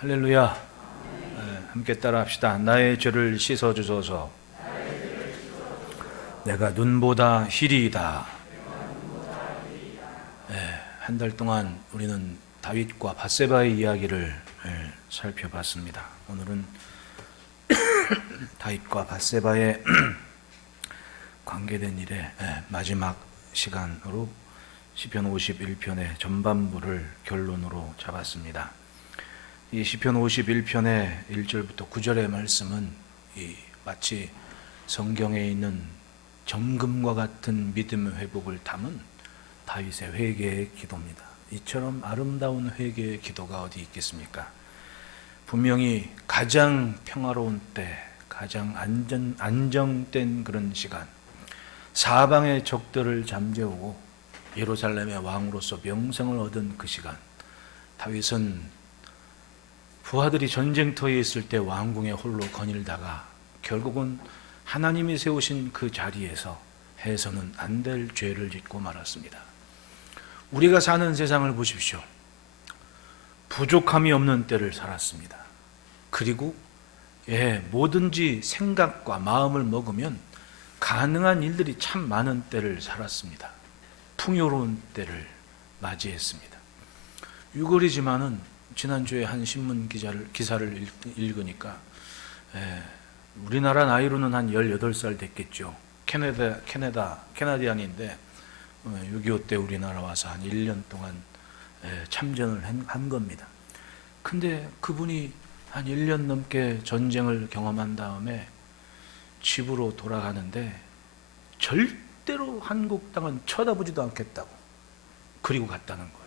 할렐루야. 함께 따라합시다. 나의 죄를 씻어주소서. 내가 눈보다 희리이다. 한 달 동안 우리는 다윗과 밧세바의 이야기를 살펴봤습니다. 오늘은 다윗과 밧세바의 관계된 일의 마지막 시간으로 시편 51편의 전반부를 결론으로 잡았습니다. 이 시편 51편의 1절부터 9절의 말씀은 마치 성경에 있는 정금과 같은 믿음의 회복을 담은 다윗의 회개의 기도입니다. 이처럼 아름다운 회개의 기도가 어디 있겠습니까? 분명히 가장 평화로운 때, 가장 안정된 그런 시간, 사방의 적들을 잠재우고 예루살렘의 왕으로서 명성을 얻은 그 시간, 다윗은 부하들이 전쟁터에 있을 때 왕궁에 홀로 거닐다가 결국은 하나님이 세우신 그 자리에서 해서는 안 될 죄를 짓고 말았습니다. 우리가 사는 세상을 보십시오. 부족함이 없는 때를 살았습니다. 그리고 뭐든지 생각과 마음을 먹으면 가능한 일들이 참 많은 때를 살았습니다. 풍요로운 때를 맞이했습니다. 6월이지만은 지난주에 한 신문 기사를 읽으니까 우리나라 나이로는 한 18살 됐겠죠. 캐나디안인데 6.25 때 우리나라 와서 한 1년 동안 참전을 한 겁니다. 근데 그분이 한 1년 넘게 전쟁을 경험한 다음에 집으로 돌아가는데 절대로 한국 땅은 쳐다보지도 않겠다고 그리고 갔다는 거예요.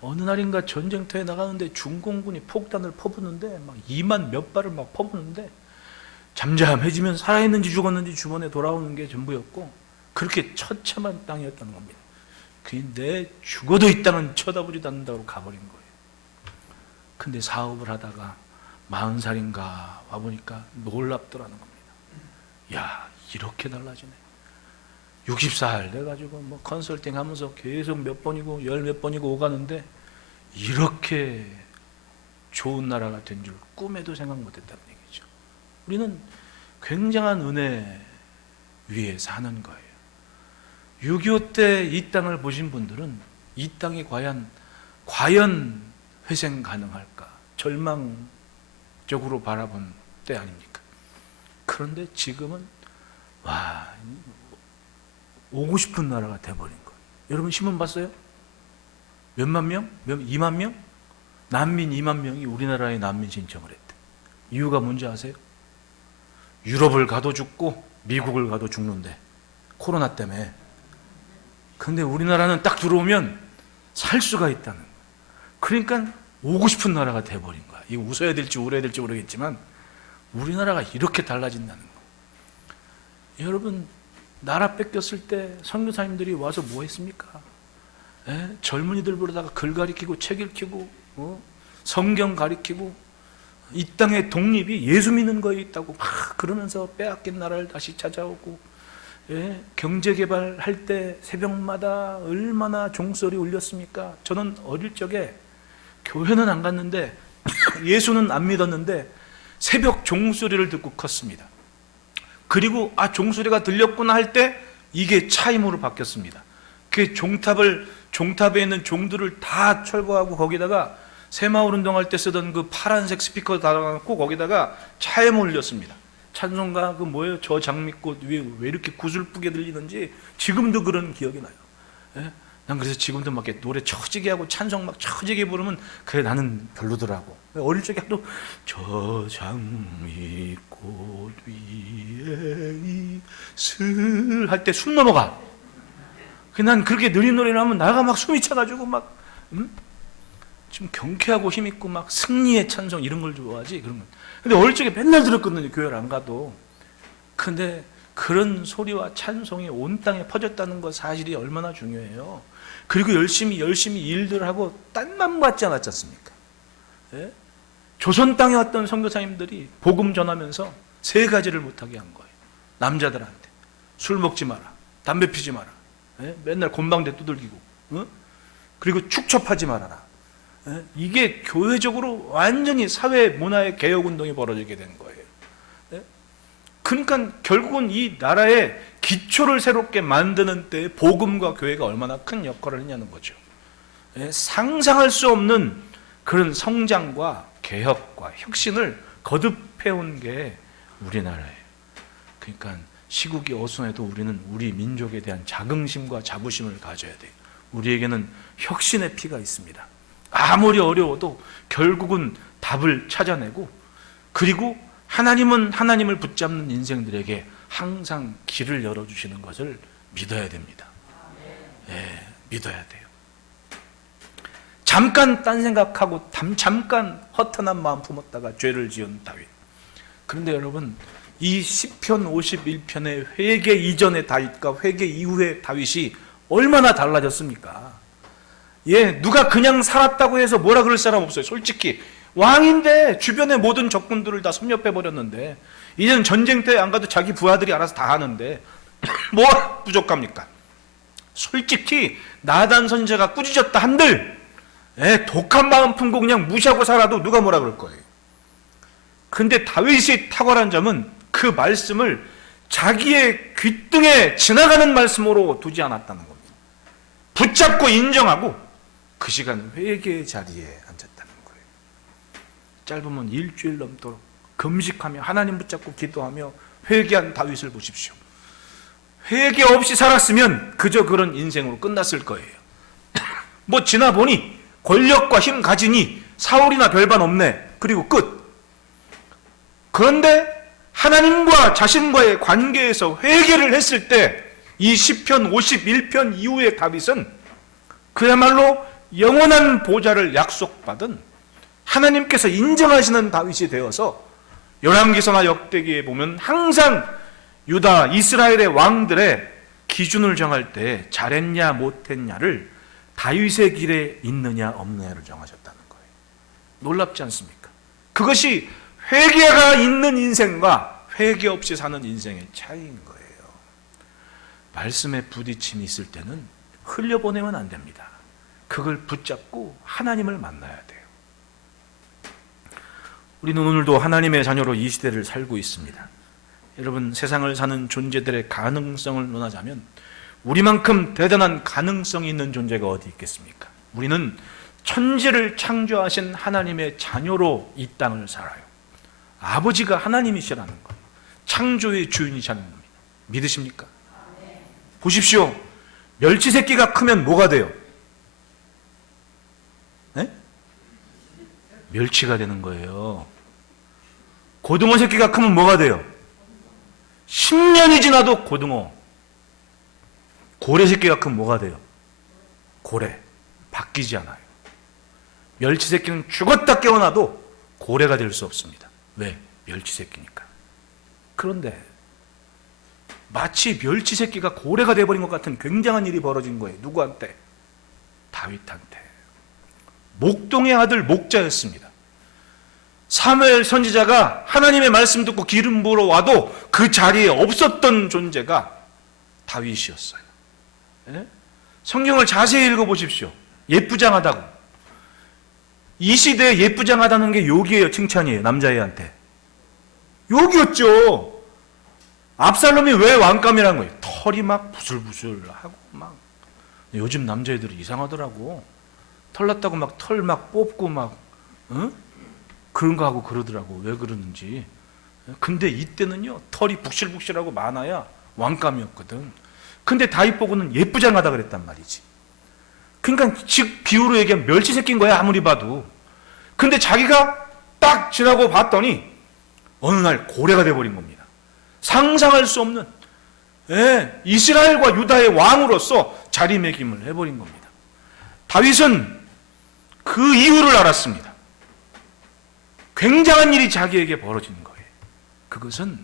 어느 날인가 전쟁터에 나가는데 중공군이 폭탄을 퍼부는데 막 2만 몇 발을 막 퍼부는데 잠잠해지면 살아있는지 죽었는지 주변에 돌아오는 게 전부였고 그렇게 처참한 땅이었다는 겁니다. 내 죽어도 이 땅은 쳐다보지도 않는다고 가버린 거예요. 근데 사업을 하다가 40살인가 와보니까 놀랍더라는 겁니다. 야, 이렇게 달라지네. 60살 돼가지고 뭐 컨설팅 하면서 계속 몇 번이고 몇 번이고 오가는데 이렇게 좋은 나라가 된 줄 꿈에도 생각 못했다는 얘기죠. 우리는 굉장한 은혜 위에 사는 거예요. 6.25 때 이 땅을 보신 분들은 이 땅이 과연 회생 가능할까 절망적으로 바라본 때 아닙니까? 그런데 지금은 오고 싶은 나라가 돼버린 거예요. 여러분 신문 봤어요? 몇만 명? 2만 명? 난민 2만 명이 우리나라에 난민 신청을 했대. 이유가 뭔지 아세요? 유럽을 가도 죽고 미국을 가도 죽는데 코로나 때문에. 근데 우리나라는 딱 들어오면 살 수가 있다는 거예요. 그러니까 오고 싶은 나라가 돼버린 거야. 이거 웃어야 될지 울어야 될지 모르겠지만 우리나라가 이렇게 달라진다는 거예요. 여러분 나라 뺏겼을 때 선교사님들이 와서 뭐 했습니까? 젊은이들 부르다가 글 가리키고 책 읽히고 성경 가리키고 이 땅의 독립이 예수 믿는 거에 있다고 막 그러면서 빼앗긴 나라를 다시 찾아오고 경제개발할 때 새벽마다 얼마나 종소리 울렸습니까? 저는 어릴 적에 교회는 안 갔는데 예수는 안 믿었는데 새벽 종소리를 듣고 컸습니다. 그리고 종소리가 들렸구나 할 때 이게 차임으로 바뀌었습니다. 그 종탑에 있는 종들을 다 철거하고 거기다가 새마을 운동할 때 쓰던 그 파란색 스피커 달아놓고 거기다가 차임을 올렸습니다. 찬송가 그 뭐예요? 저 장미꽃 위에 왜 이렇게 구슬프게 들리는지 지금도 그런 기억이 나요. 난 그래서 지금도 막 노래 처지게 하고 찬송 막 처지게 부르면 그래 나는 별로더라고. 어릴 적에 하도 저 장미꽃 위에 슬 할 때 숨 넘어가. 난 그렇게 느린 노래를 하면 나가 막 숨이 차가지고 막 좀 경쾌하고 힘있고 막 승리의 찬송 이런 걸 좋아하지 그런 건. 근데 어릴 적에 맨날 들었거든요. 교회를 안 가도. 근데 그런 소리와 찬송이 온 땅에 퍼졌다는 거 사실이 얼마나 중요해요. 그리고 열심히 일들 하고 딴맘 같지 않았지 않습니까? 조선 땅에 왔던 선교사님들이 복음 전하면서 3가지를 못하게 한 거예요. 남자들한테 술 먹지 마라, 담배 피지 마라, 맨날 곤방대 두들기고, 그리고 축첩하지 말아라, 이게 교회적으로 완전히 사회 문화의 개혁 운동이 벌어지게 된 거예요. 그러니까 결국은 이 나라의 기초를 새롭게 만드는 때 복음과 교회가 얼마나 큰 역할을 했냐는 거죠. 상상할 수 없는 그런 성장과 개혁과 혁신을 거듭해온 게 우리나라예요. 그러니까 시국이 어수선해도 우리는 우리 민족에 대한 자긍심과 자부심을 가져야 돼요. 우리에게는 혁신의 피가 있습니다. 아무리 어려워도 결국은 답을 찾아내고, 그리고 하나님은 하나님을 붙잡는 인생들에게 항상 길을 열어주시는 것을 믿어야 됩니다. 믿어야 돼요. 잠깐 딴 생각하고 잠깐 허탄한 마음 품었다가 죄를 지은 다윗. 그런데 여러분, 이 시편 51편의 회개 이전의 다윗과 회개 이후의 다윗이 얼마나 달라졌습니까? 누가 그냥 살았다고 해서 뭐라 그럴 사람 없어요. 솔직히 왕인데 주변의 모든 적군들을 다 섭렵해 버렸는데, 이제는 전쟁터에 안 가도 자기 부하들이 알아서 다 하는데 뭐가 부족합니까? 솔직히 나단 선지자가 꾸짖었다 한들 독한 마음 품고 그냥 무시하고 살아도 누가 뭐라 그럴 거예요. 근데 다윗이 탁월한 점은 그 말씀을 자기의 귓등에 지나가는 말씀으로 두지 않았다는 겁니다. 붙잡고 인정하고 그 시간 회개의 자리에 앉았다는 거예요. 짧으면 일주일 넘도록 금식하며 하나님 붙잡고 기도하며 회개한 다윗을 보십시오. 회개 없이 살았으면 그저 그런 인생으로 끝났을 거예요. 뭐 지나보니 권력과 힘 가지니 사울이나 별반 없네. 그리고 끝. 그런데 하나님과 자신과의 관계에서 회개를 했을 때 이 시편 51편 이후의 다윗은 그야말로 영원한 보좌를 약속받은 하나님께서 인정하시는 다윗이 되어서 열왕기서나 역대기에 보면 항상 유다 이스라엘의 왕들의 기준을 정할 때 잘했냐 못했냐를 다윗의 길에 있느냐 없느냐를 정하셨다는 거예요. 놀랍지 않습니까? 그것이 회개가 있는 인생과 회개 없이 사는 인생의 차이인 거예요. 말씀에 부딪힘이 있을 때는 흘려보내면 안 됩니다. 그걸 붙잡고 하나님을 만나야 돼요. 우리는 오늘도 하나님의 자녀로 이 시대를 살고 있습니다. 여러분, 세상을 사는 존재들의 가능성을 논하자면 우리만큼 대단한 가능성이 있는 존재가 어디 있겠습니까? 우리는 천지를 창조하신 하나님의 자녀로 이 땅을 살아요. 아버지가 하나님이시라는 거예요. 창조의 주인이시라는 겁니다. 믿으십니까? 보십시오. 멸치 새끼가 크면 뭐가 돼요? 멸치가 되는 거예요. 고등어 새끼가 크면 뭐가 돼요? 10년이 지나도 고등어. 고래 새끼가 크면 뭐가 돼요? 고래. 바뀌지 않아요. 멸치 새끼는 죽었다 깨어나도 고래가 될 수 없습니다. 왜? 멸치 새끼니까. 그런데 마치 멸치 새끼가 고래가 돼버린 것 같은 굉장한 일이 벌어진 거예요. 누구한테? 다윗한테. 목동의 아들 목자였습니다. 사무엘 선지자가 하나님의 말씀 듣고 기름 부으러 와도 그 자리에 없었던 존재가 다윗이었어요. 성경을 자세히 읽어보십시오. 예쁘장하다고. 이 시대에 예쁘장하다는 게 욕이에요, 칭찬이에요? 남자애한테 욕이었죠. 압살롬이 왜 왕감이라는 거예요? 털이 막 부슬부슬하고 막. 요즘 남자애들이 이상하더라고. 털 났다고 막 털 막 뽑고 막 그런 거 하고 그러더라고. 왜 그러는지. 근데 이때는요, 털이 북실북실하고 많아야 왕감이었거든. 근데 다윗 보고는 예쁘장하다 그랬단 말이지. 그러니까 즉 비유로 얘기하면 멸치 새끼인 거야, 아무리 봐도. 근데 자기가 딱 지나고 봤더니 어느 날 고래가 돼버린 겁니다. 상상할 수 없는 이스라엘과 유다의 왕으로서 자리매김을 해버린 겁니다. 다윗은 그 이유를 알았습니다. 굉장한 일이 자기에게 벌어진 거예요. 그것은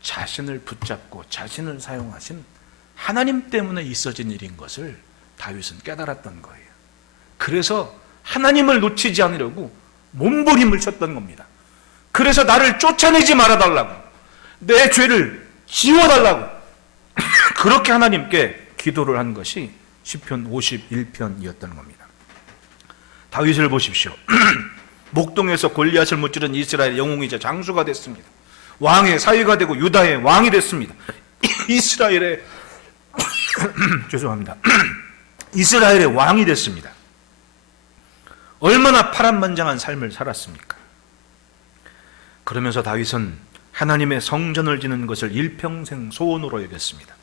자신을 붙잡고 자신을 사용하신 하나님 때문에 있어진 일인 것을 다윗은 깨달았던 거예요. 그래서 하나님을 놓치지 않으려고 몸부림을 쳤던 겁니다. 그래서 나를 쫓아내지 말아달라고, 내 죄를 지워달라고 그렇게 하나님께 기도를 한 것이 시편 51편이었던 겁니다. 다윗을 보십시오. 목동에서 골리앗을 무찌른 이스라엘 영웅이자 장수가 됐습니다. 왕의 사위가 되고 유다의 왕이 됐습니다. 이스라엘의 죄송합니다. 이스라엘의 왕이 됐습니다. 얼마나 파란만장한 삶을 살았습니까? 그러면서 다윗은 하나님의 성전을 짓는 것을 일평생 소원으로 여겼습니다.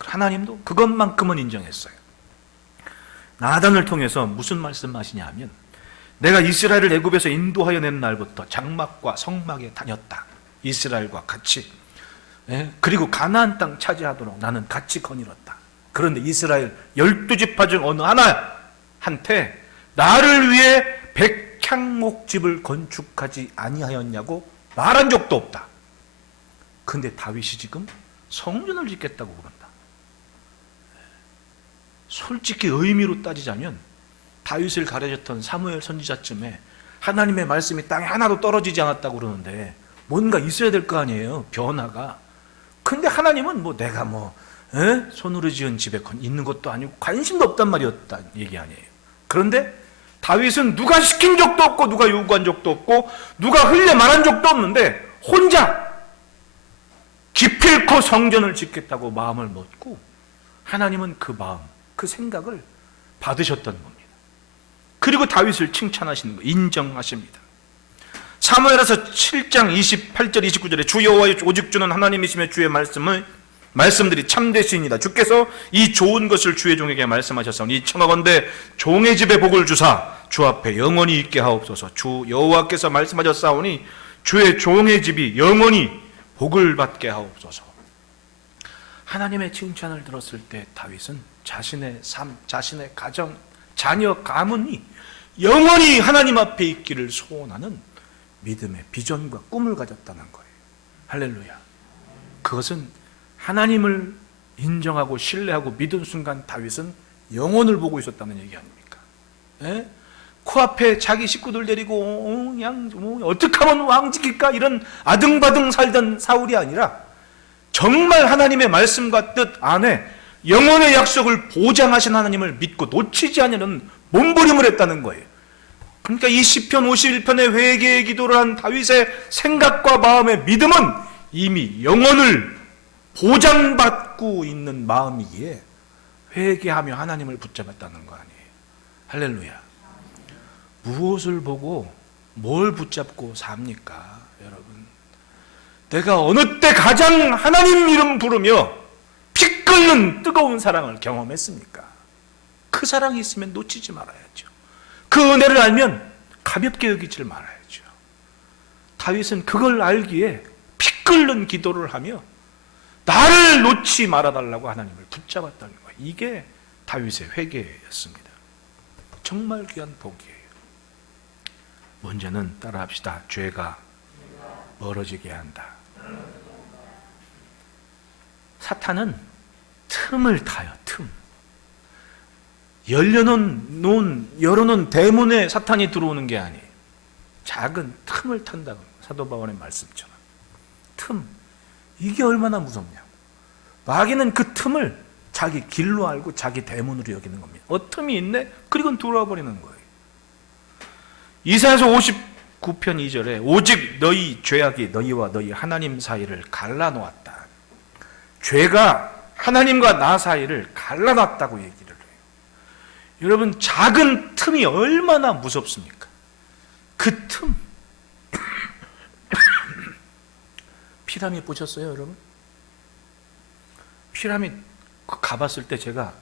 하나님도 그것만큼은 인정했어요. 나단을 통해서 무슨 말씀하시냐 하면, 내가 이스라엘을 애굽에서 인도하여 낸 날부터 장막과 성막에 다녔다. 이스라엘과 같이. 그리고 가나안 땅 차지하도록 나는 같이 거닐었다. 그런데 이스라엘 12지파 중 어느 하나한테 나를 위해 백향목집을 건축하지 아니하였냐고 말한 적도 없다. 근데 다윗이 지금 성전을 짓겠다고 그런다. 솔직히 의미로 따지자면 다윗을 가르쳤던 사무엘 선지자쯤에 하나님의 말씀이 땅에 하나도 떨어지지 않았다고 그러는데 뭔가 있어야 될 거 아니에요, 변화가. 근데 하나님은 내가 손으로 지은 집에 있는 것도 아니고 관심도 없단 말이었다 얘기 아니에요. 그런데 다윗은 누가 시킨 적도 없고 누가 요구한 적도 없고 누가 흘려 말한 적도 없는데 혼자 기필코 성전을 짓겠다고 마음을 먹고 하나님은 그 마음, 그 생각을 받으셨던 겁니다. 그리고 다윗을 칭찬하시는 거, 인정하십니다. 사무엘하서 7장 28절 29절에 주 여호와 오직 주는 하나님이시며 주의 말씀들이 참되시니이다. 주께서 이 좋은 것을 주의 종에게 말씀하셨사오니 청하건대 종의 집에 복을 주사 주 앞에 영원히 있게 하옵소서. 주 여호와께서 말씀하셨사오니 주의 종의 집이 영원히 복을 받게 하옵소서. 하나님의 칭찬을 들었을 때 다윗은 자신의 삶, 자신의 가정, 자녀, 가문이 영원히 하나님 앞에 있기를 소원하는 믿음의 비전과 꿈을 가졌다는 거예요. 할렐루야. 그것은 하나님을 인정하고 신뢰하고 믿은 순간 다윗은 영혼을 보고 있었다는 얘기 아닙니까? 코앞에 자기 식구들 데리고 어떻게 하면 왕 지킬까 이런 아등바등 살던 사울이 아니라 정말 하나님의 말씀과 뜻 안에 영혼의 약속을 보장하신 하나님을 믿고 놓치지 않으려는 몸부림을 했다는 거예요. 그러니까 이 시편 51편의 회개의 기도를 한 다윗의 생각과 마음의 믿음은 이미 영혼을 보장받고 있는 마음이기에 회개하며 하나님을 붙잡았다는 거 아니에요. 할렐루야. 무엇을 보고 뭘 붙잡고 삽니까, 여러분? 내가 어느 때 가장 하나님 이름 부르며 피 끓는 뜨거운 사랑을 경험했습니까? 그 사랑이 있으면 놓치지 말아야죠. 그 은혜를 알면 가볍게 여기질 말아야죠. 다윗은 그걸 알기에 피 끓는 기도를 하며 나를 놓지 말아달라고 하나님을 붙잡았다는 거예요. 이게 다윗의 회개였습니다. 정말 귀한 복이에요. 문제는 따라합시다. 죄가 멀어지게 한다. 사탄은 틈을 타요. 틈. 열어놓은 대문에 사탄이 들어오는 게 아니에요. 작은 틈을 탄다고. 사도 바울의 말씀처럼. 틈. 이게 얼마나 무섭냐고. 마귀는 그 틈을 자기 길로 알고 자기 대문으로 여기는 겁니다. 틈이 있네? 그리고 들어와 버리는 거예요. 이사야서 59편 2절에 오직 너희 죄악이 너희와 너희 하나님 사이를 갈라놓았다. 죄가 하나님과 나 사이를 갈라놨다고 얘기를 해요. 여러분, 작은 틈이 얼마나 무섭습니까? 그 틈. 피라미드 보셨어요, 여러분? 피라미드 가봤을 때 제가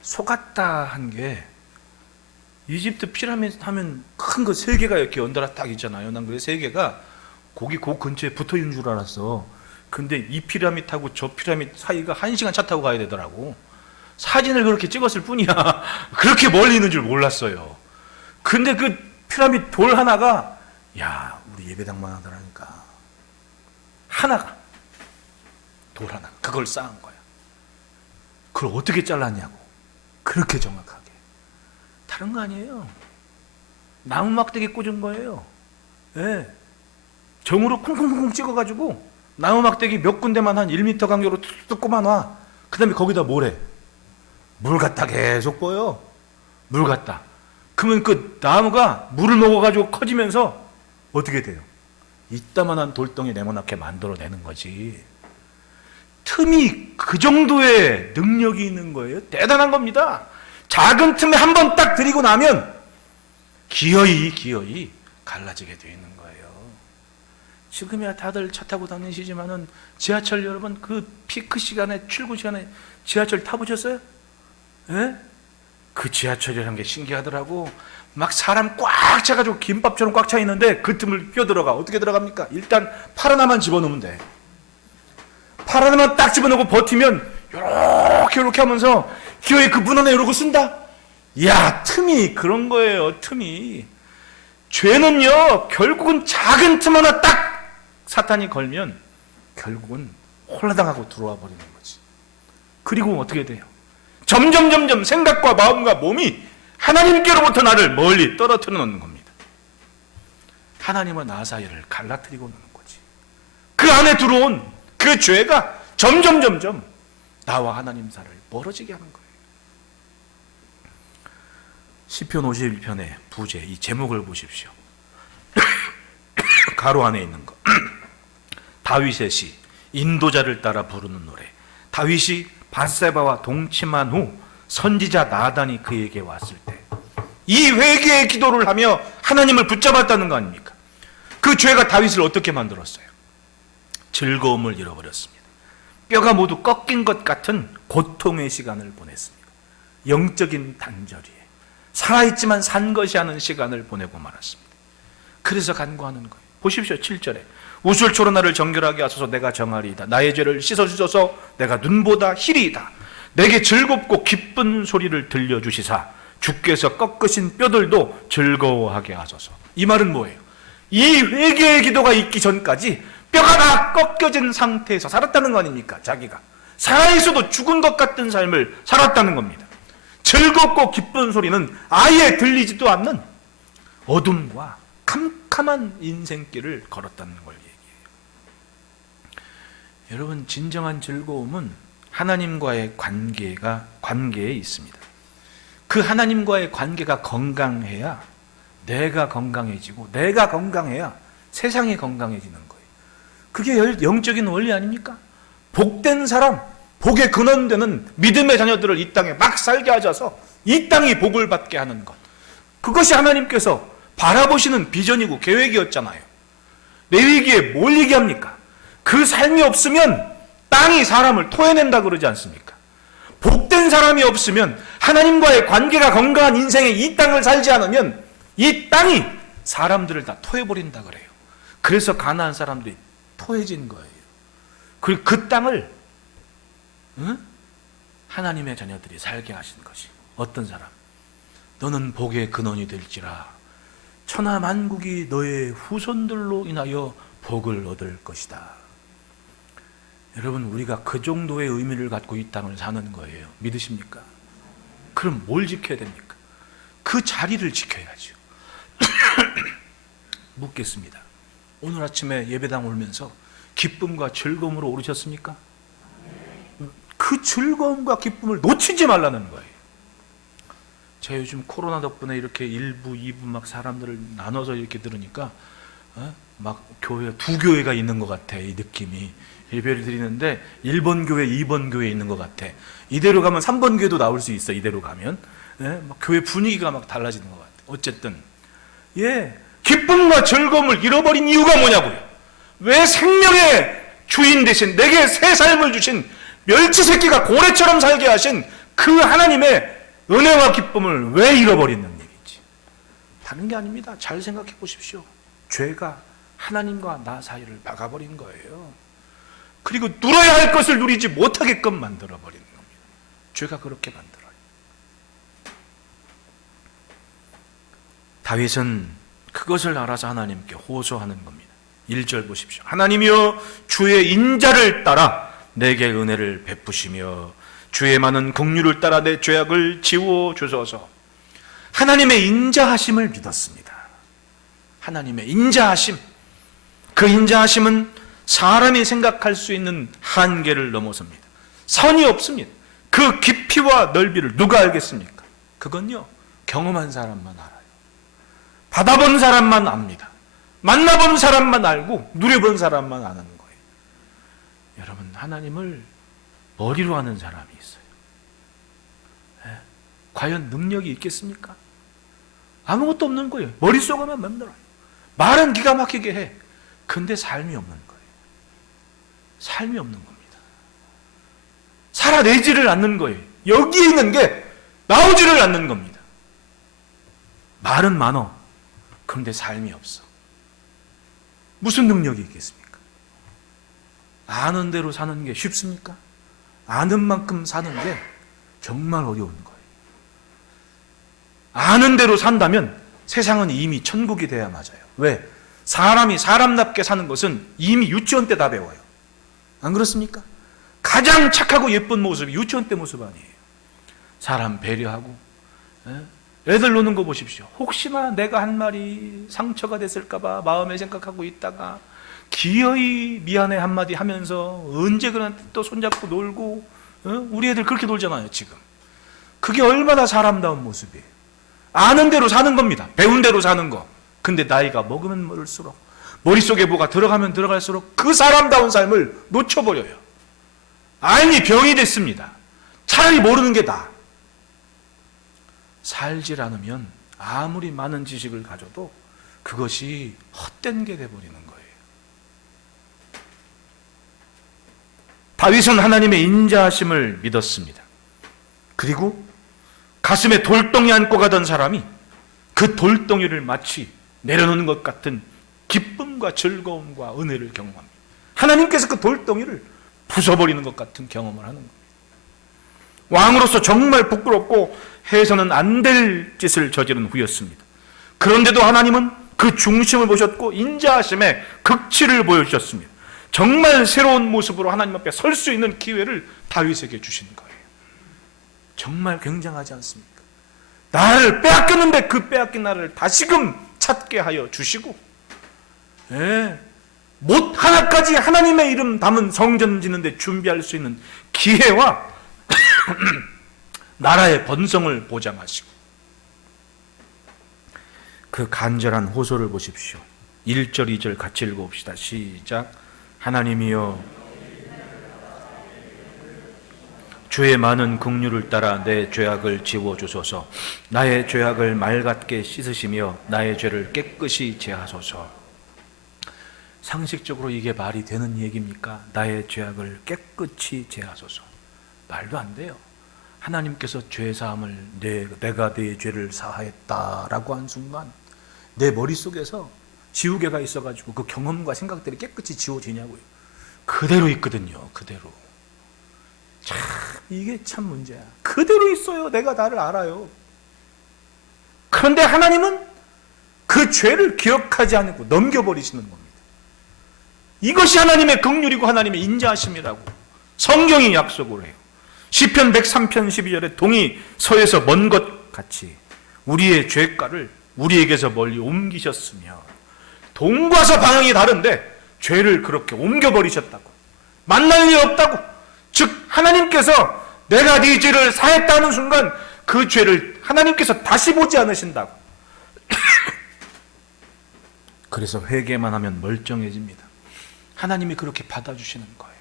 속았다 한 게, 이집트 피라미드 하면 큰 거 3개가 이렇게 연달아 딱 있잖아요. 난 그래서 3개가 거기 그 근처에 붙어 있는 줄 알았어. 근데 이 피라미드하고 저 피라미드 사이가 1시간 차 타고 가야 되더라고. 사진을 그렇게 찍었을 뿐이야. 그렇게 멀리 있는 줄 몰랐어요. 근데 그 피라미드 돌 하나가, 야, 우리 예배당만 하더라니까. 하나가, 돌 하나, 그걸 쌓은 거야. 그걸 어떻게 잘랐냐고. 그렇게 정확하게. 다른 거 아니에요. 나무 막대기 꽂은 거예요. 네. 정으로 콩콩콩 찍어가지고 나무 막대기 몇 군데만 한 1m 간격으로 툭툭 꼽아놔. 그 다음에 거기다 뭘 해? 물 갖다 계속 보여. 물 갖다. 그러면 그 나무가 물을 먹어가지고 커지면서 어떻게 돼요? 이따만한 돌덩이 네모나게 만들어내는 거지. 틈이 그 정도의 능력이 있는 거예요. 대단한 겁니다. 작은 틈에 한 번 딱 들이고 나면 기어이 갈라지게 되어 있는 거예요. 지금이야 다들 차 타고 다니시지만은 지하철 여러분 그 피크 시간에 출근 시간에 지하철 타보셨어요? 예? 그 지하철이라는 게 신기하더라고. 막 사람 꽉 차가지고 김밥처럼 꽉 차 있는데 그 틈을 끼어들어가. 어떻게 들어갑니까? 일단 팔 하나만 집어넣으면 돼. 팔 하나만 딱 집어넣고 버티면 이렇게 하면서 기어이 그 문 안에 이러고 쓴다. 야, 틈이 그런 거예요. 틈이. 죄는요 결국은 작은 틈 하나 딱 사탄이 걸면 결국은 홀라당하고 들어와 버리는 거지. 그리고 어떻게 돼요? 점점 생각과 마음과 몸이 하나님께로부터 나를 멀리 떨어뜨려 놓는 겁니다. 하나님과 나 사이를 갈라뜨리고 놓는 거지. 그 안에 들어온 그 죄가 점점 나와 하나님 사이를 멀어지게 하는 거예요. 시편 51편의 부제, 이 제목을 보십시오. 가로 안에 있는 거. 다윗의 시, 인도자를 따라 부르는 노래. 다윗이 밧세바와 동침한 후 선지자 나단이 그에게 왔을 때 이 회개의 기도를 하며 하나님을 붙잡았다는 거 아닙니까? 그 죄가 다윗을 어떻게 만들었어요? 즐거움을 잃어버렸습니다. 뼈가 모두 꺾인 것 같은 고통의 시간을 보냈습니다. 영적인 단절이에 살아있지만 산 것이 아닌 시간을 보내고 말았습니다. 그래서 간구하는 거예요. 보십시오. 7절에 우술초로 나를 정결하게 하소서. 내가 정하리이다. 나의 죄를 씻어주소서. 내가 눈보다 희리이다. 내게 즐겁고 기쁜 소리를 들려주시사 주께서 꺾으신 뼈들도 즐거워하게 하소서. 이 말은 뭐예요? 이 회개의 기도가 있기 전까지 뼈가 다 꺾여진 상태에서 살았다는 거 아닙니까? 자기가 살아있어도 죽은 것 같은 삶을 살았다는 겁니다. 즐겁고 기쁜 소리는 아예 들리지도 않는 어둠과 캄캄한 인생길을 걸었다는 걸 얘기해요. 여러분, 진정한 즐거움은 하나님과의 관계에 있습니다. 그 하나님과의 관계가 건강해야 내가 건강해지고, 내가 건강해야 세상이 건강해지는 거예요. 그게 영적인 원리 아닙니까? 복된 사람, 복의 근원되는 믿음의 자녀들을 이 땅에 막 살게 하셔서 이 땅이 복을 받게 하는 것, 그것이 하나님께서 바라보시는 비전이고 계획이었잖아요. 레위기에 뭘 얘기합니까? 그 삶이 없으면 땅이 사람을 토해낸다 그러지 않습니까? 복된 사람이 없으면, 하나님과의 관계가 건강한 인생에 이 땅을 살지 않으면 이 땅이 사람들을 다 토해버린다 그래요. 그래서 가나안 사람들이 토해진 거예요. 그리고 그 땅을 하나님의 자녀들이 살게 하신 것이 어떤 사람? 너는 복의 근원이 될지라 천하 만국이 너의 후손들로 인하여 복을 얻을 것이다. 여러분, 우리가 그 정도의 의미를 갖고 이 땅을 사는 거예요. 믿으십니까? 그럼 뭘 지켜야 됩니까? 그 자리를 지켜야죠. 묻겠습니다. 오늘 아침에 예배당 오면서 기쁨과 즐거움으로 오르셨습니까? 그 즐거움과 기쁨을 놓치지 말라는 거예요. 제가 요즘 코로나 덕분에 이렇게 1부, 2부 막 사람들을 나눠서 이렇게 들으니까 막 교회, 두 교회가 있는 것 같아. 이 느낌이. 예배를 드리는데 1번 교회, 2번 교회에 있는 것 같아. 이대로 가면 3번 교회도 나올 수 있어. 이대로 가면. 막 교회 분위기가 막 달라지는 것 같아. 어쨌든 기쁨과 즐거움을 잃어버린 이유가 뭐냐고요. 왜 생명의 주인 대신 내게 새 삶을 주신 멸치 새끼가 고래처럼 살게 하신 그 하나님의 은혜와 기쁨을 왜 잃어버리는 일인지. 다른 게 아닙니다. 잘 생각해 보십시오. 죄가 하나님과 나 사이를 막아버린 거예요. 그리고 누려야 할 것을 누리지 못하게끔 만들어버리는 겁니다. 죄가 그렇게 만들어요. 다윗은 그것을 알아서 하나님께 호소하는 겁니다. 1절 보십시오. 하나님이여, 주의 인자를 따라 내게 은혜를 베푸시며 주의 많은 긍휼을 따라 내 죄악을 지워 주소서. 하나님의 인자하심을 믿었습니다. 하나님의 인자하심. 그 인자하심은 사람이 생각할 수 있는 한계를 넘어섭니다. 선이 없습니다. 그 깊이와 넓이를 누가 알겠습니까? 그건요, 경험한 사람만 알아요. 받아본 사람만 압니다. 만나본 사람만 알고 누려본 사람만 아는 거예요. 여러분, 하나님을 머리로 아는 사람이 있어요. 과연 능력이 있겠습니까? 아무것도 없는 거예요. 머릿속에만 만들어요. 말은 기가 막히게 해. 근데 삶이 없는 거예요. 삶이 없는 겁니다. 살아내지를 않는 거예요. 여기에 있는 게 나오지를 않는 겁니다. 말은 많어. 그런데 삶이 없어. 무슨 능력이 있겠습니까? 아는 대로 사는 게 쉽습니까? 아는 만큼 사는 게 정말 어려운 거예요. 아는 대로 산다면 세상은 이미 천국이 돼야 맞아요. 왜? 사람이 사람답게 사는 것은 이미 유치원 때 다 배워요. 안 그렇습니까? 가장 착하고 예쁜 모습이 유치원 때 모습 아니에요. 사람 배려하고, 애들 노는 거 보십시오. 혹시나 내가 한 말이 상처가 됐을까봐 마음에 생각하고 있다가 기어이 미안해 한마디 하면서 언제 그한테 또 손잡고 놀고, 우리 애들 그렇게 놀잖아요 지금. 그게 얼마나 사람다운 모습이에요. 아는 대로 사는 겁니다. 배운 대로 사는 거. 근데 나이가 먹으면 먹을수록, 머릿속에 뭐가 들어가면 들어갈수록 그 사람다운 삶을 놓쳐버려요. 아니, 병이 됐습니다. 차라리 모르는 게 나아. 살질 않으면 아무리 많은 지식을 가져도 그것이 헛된 게 돼버리는 거예요. 다윗은 하나님의 인자하심을 믿었습니다. 그리고 가슴에 돌덩이 안고 가던 사람이 그 돌덩이를 마치 내려놓는 것 같은 기쁨과 즐거움과 은혜를 경험합니다. 하나님께서 그 돌덩이를 부숴버리는 것 같은 경험을 하는 겁니다. 왕으로서 정말 부끄럽고 해서는 안 될 짓을 저지른 후였습니다. 그런데도 하나님은 그 중심을 보셨고 인자하심의 극치를 보여주셨습니다. 정말 새로운 모습으로 하나님 앞에 설 수 있는 기회를 다윗에게 주신 거예요. 정말 굉장하지 않습니까? 나를 빼앗겼는데 그 빼앗긴 나를 다시금 찾게 하여 주시고, 못 하나까지 하나님의 이름 담은 성전 짓는데 준비할 수 있는 기회와 나라의 번성을 보장하시고, 그 간절한 호소를 보십시오. 1절 2절 같이 읽어봅시다. 시작. 하나님이여, 주의 많은 긍휼을 따라 내 죄악을 지워주소서. 나의 죄악을 맑게 씻으시며 나의 죄를 깨끗이 제하소서. 상식적으로 이게 말이 되는 얘기입니까? 나의 죄악을 깨끗이 제하소서. 말도 안 돼요. 하나님께서 죄사함을, 내가 내 죄를 사하였다라고 한 순간 내 머릿속에서 지우개가 있어가지고 그 경험과 생각들이 깨끗이 지워지냐고요. 그대로 있거든요. 그대로. 참, 이게 참 문제야. 그대로 있어요. 내가 나를 알아요. 그런데 하나님은 그 죄를 기억하지 않고 넘겨버리시는 겁니다. 이것이 하나님의 긍휼이고 하나님의 인자하심이라고 성경이 약속을 해요. 시편 103편 12절에 동이 서에서 먼 것 같이 우리의 죄가를 우리에게서 멀리 옮기셨으며, 동과 서 방향이 다른데 죄를 그렇게 옮겨버리셨다고, 만날 일 없다고. 즉 하나님께서 내가 네 죄를 사했다는 순간 그 죄를 하나님께서 다시 보지 않으신다고. 그래서 회개만 하면 멀쩡해집니다. 하나님이 그렇게 받아주시는 거예요.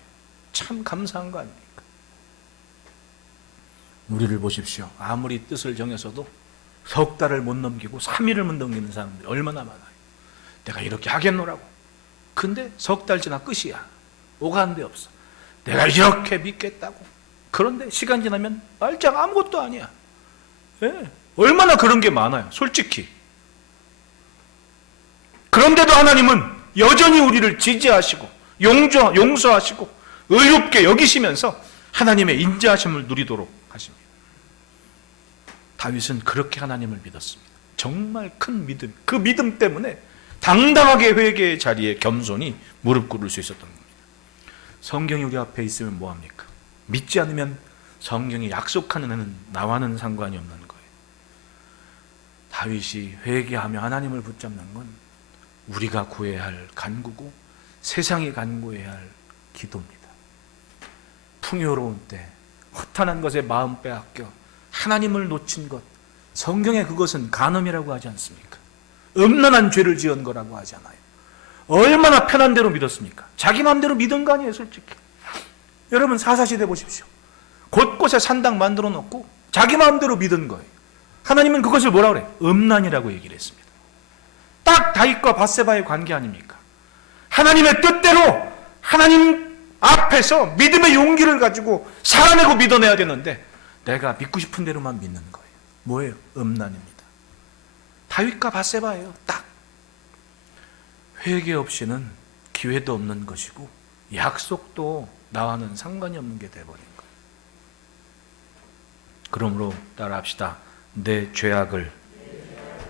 참 감사한 거 아닙니까? 우리를 보십시오. 아무리 뜻을 정해서도 석 달을 못 넘기고 3일을 못 넘기는 사람들이 얼마나 많아요. 내가 이렇게 하겠노라고. 근데 석 달 지나 끝이야. 오가는 데 없어. 내가 이렇게 믿겠다고. 그런데 시간 지나면 말짱 아무것도 아니야. 얼마나 그런 게 많아요. 솔직히. 그런데도 하나님은 여전히 우리를 지지하시고 용서하시고 의롭게 여기시면서 하나님의 인자하심을 누리도록 하십니다. 다윗은 그렇게 하나님을 믿었습니다. 정말 큰 믿음, 그 믿음 때문에 당당하게 회개의 자리에 겸손히 무릎 꿇을 수 있었던 겁니다. 성경이 우리 앞에 있으면 뭐합니까? 믿지 않으면 성경이 약속하는 애는 나와는 상관이 없는 거예요. 다윗이 회개하며 하나님을 붙잡는 건 우리가 구해야 할 간구고 세상이 간구해야 할 기도입니다. 풍요로운 때 허탄한 것에 마음 빼앗겨 하나님을 놓친 것, 성경에 그것은 간음이라고 하지 않습니까? 음란한 죄를 지은 거라고 하잖아요. 얼마나 편한 대로 믿었습니까? 자기 마음대로 믿은 거 아니에요, 솔직히. 여러분 사사시대 보십시오. 곳곳에 산당 만들어 놓고 자기 마음대로 믿은 거예요. 하나님은 그것을 뭐라 그래요? 음란이라고 얘기를 했습니다. 딱 다윗과 밧세바의 관계 아닙니까? 하나님의 뜻대로 하나님 앞에서 믿음의 용기를 가지고 살아내고 믿어내야 되는데 내가 믿고 싶은 대로만 믿는 거예요. 뭐예요? 음란입니다. 다윗과 밧세바예요. 딱. 회개 없이는 기회도 없는 것이고 약속도 나와는 상관이 없는 게 돼버린 거예요. 그러므로 따라합시다. 내 죄악을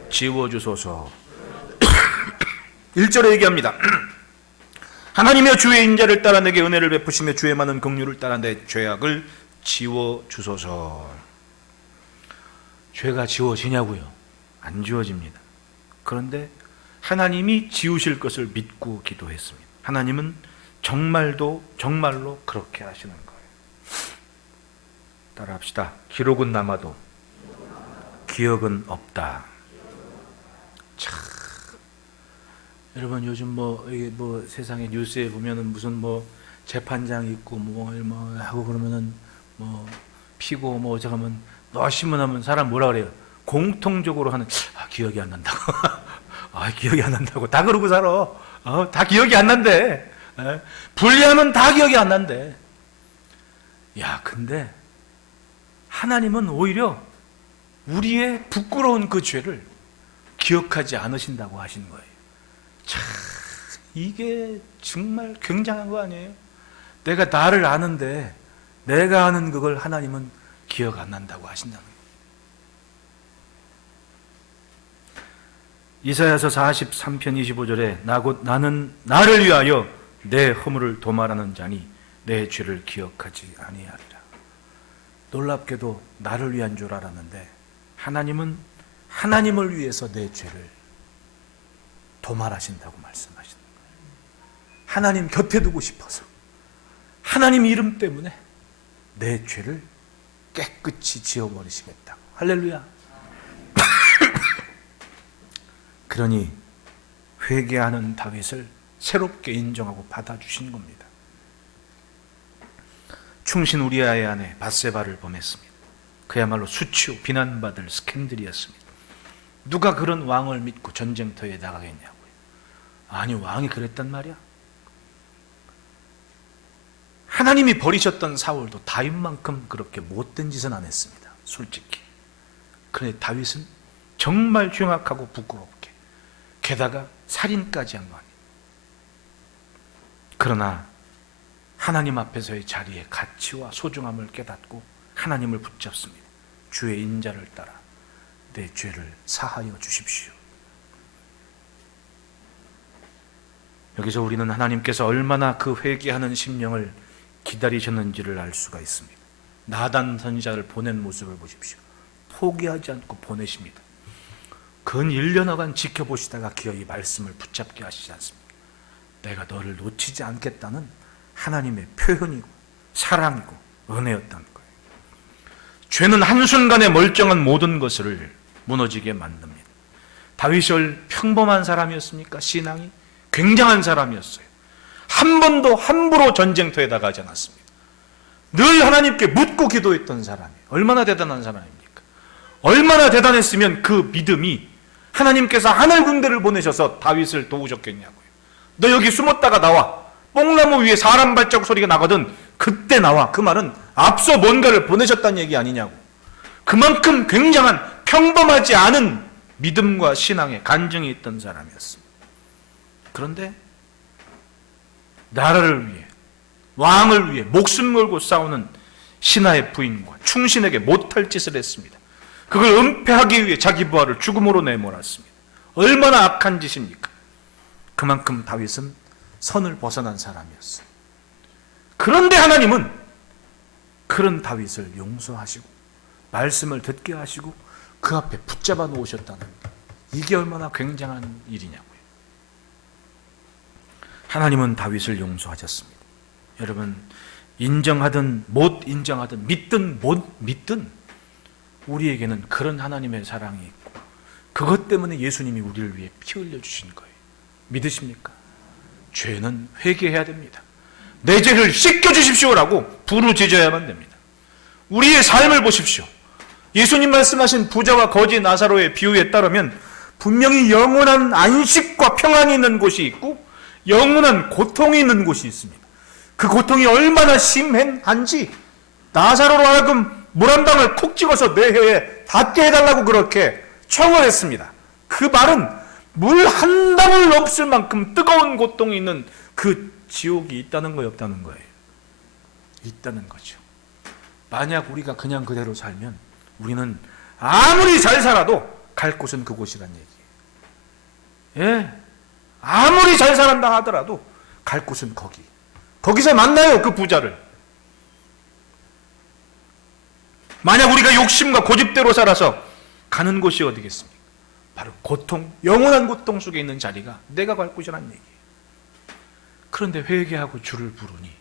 지워주소서. 1절에 얘기합니다. 하나님이여 주의 인자를 따라 내게 은혜를 베푸시며 주의 많은 긍휼을 따라 내 죄악을 지워주소서. 죄가 지워지냐고요? 안 지워집니다. 그런데 하나님이 지우실 것을 믿고 기도했습니다. 하나님은 정말로 그렇게 하시는 거예요. 따라합시다. 기록은 남아도 기억은 없다. 참, 여러분 요즘 이게 세상에 뉴스에 보면은 무슨 재판장 있고 하고 그러면은 피고 어쩌면 신문하면 사람 뭐라 그래요? 공통적으로 하는 기억이 안 난다고. 기억이 안 난다고 다 그러고 살아. 다 기억이 안 난대. 불리하면 다 기억이 안 난대. 근데 하나님은 오히려 우리의 부끄러운 그 죄를 기억하지 않으신다고 하시는 거예요. 참, 이게 정말 굉장한 거 아니에요? 내가 나를 아는데 내가 아는 그걸 하나님은 기억 안 난다고 하신다는 거예요. 이사야서 43편 25절에 나는 나를 위하여 내 허물을 도말하는 자니 내 죄를 기억하지 아니하리라. 놀랍게도 나를 위한 줄 알았는데 하나님은 하나님을 위해서 내 죄를 도말하신다고 말씀하시는 거예요. 하나님 곁에 두고 싶어서 하나님 이름 때문에 내 죄를 깨끗이 지워버리시겠다고. 할렐루야. 그러니 회개하는 다윗을 새롭게 인정하고 받아주신 겁니다. 충신 우리아의 아내 밧세바를 범했습니다. 그야말로 수치요 비난받을 스캔들이었습니다. 누가 그런 왕을 믿고 전쟁터에 나가겠냐고요. 아니, 왕이 그랬단 말이야. 하나님이 버리셨던 사울도 다윗만큼 그렇게 못된 짓은 안 했습니다, 솔직히. 그런데 다윗은 정말 흉악하고 부끄럽게, 게다가 살인까지 한 거 아니에요. 그러나 하나님 앞에서의 자리의 가치와 소중함을 깨닫고 하나님을 붙잡습니다. 주의 인자를 따라 내 죄를 사하여 주십시오. 여기서 우리는 하나님께서 얼마나 그 회개하는 심령을 기다리셨는지를 알 수가 있습니다. 나단 선지자를 보낸 모습을 보십시오. 포기하지 않고 보내십니다. 근 1년여간 지켜보시다가 기어이 말씀을 붙잡게 하시지 않습니까? 내가 너를 놓치지 않겠다는 하나님의 표현이고 사랑이고 은혜였다는 거예요. 죄는 한순간에 멀쩡한 모든 것을 무너지게 만듭니다. 다윗이 평범한 사람이었습니까? 신앙이 굉장한 사람이었어요. 한 번도 함부로 전쟁터에 나가지 않았습니다. 늘 하나님께 묻고 기도했던 사람이에요. 얼마나 대단한 사람입니까? 얼마나 대단했으면 그 믿음이 하나님께서 하늘 군대를 보내셔서 다윗을 도우셨겠냐고요. 너 여기 숨었다가 나와. 뽕나무 위에 사람 발자국 소리가 나거든. 그때 나와. 그 말은 앞서 뭔가를 보내셨다는 얘기 아니냐고. 그만큼 굉장한 평범하지 않은 믿음과 신앙에 간증이 있던 사람이었습니다. 그런데 나라를 위해, 왕을 위해 목숨 걸고 싸우는 신하의 부인과 충신에게 못할 짓을 했습니다. 그걸 은폐하기 위해 자기 부하를 죽음으로 내몰았습니다. 얼마나 악한 짓입니까? 그만큼 다윗은 선을 벗어난 사람이었어요. 그런데 하나님은 그런 다윗을 용서하시고 말씀을 듣게 하시고 그 앞에 붙잡아 놓으셨다는, 이게 얼마나 굉장한 일이냐고요. 하나님은 다윗을 용서하셨습니다. 여러분, 인정하든 못 인정하든 믿든 못 믿든 우리에게는 그런 하나님의 사랑이 있고 그것 때문에 예수님이 우리를 위해 피 흘려 주신 거예요. 믿으십니까? 죄는 회개해야 됩니다. 내 죄를 씻겨 주십시오라고 부르짖어야만 됩니다. 우리의 삶을 보십시오. 예수님 말씀하신 부자와 거지 나사로의 비유에 따르면 분명히 영원한 안식과 평안이 있는 곳이 있고 영원한 고통이 있는 곳이 있습니다. 그 고통이 얼마나 심한지 나사로로 하여금 물 한 방울 콕 찍어서 내 혀에 닿게 해달라고 그렇게 청을 했습니다. 그 말은 물 한 방울 없을 만큼 뜨거운 고통이 있는 그 지옥이 있다는 거예요, 없다는 거예요? 있다는 거죠. 만약 우리가 그냥 그대로 살면 우리는 아무리 잘 살아도 갈 곳은 그곳이란 얘기예요. 예, 아무리 잘 살았다 하더라도 갈 곳은 거기. 거기서 만나요, 그 부자를. 만약 우리가 욕심과 고집대로 살아서 가는 곳이 어디겠습니까? 바로 고통, 영원한 고통 속에 있는 자리가 내가 갈 곳이란 얘기예요. 그런데 회개하고 주를 부르니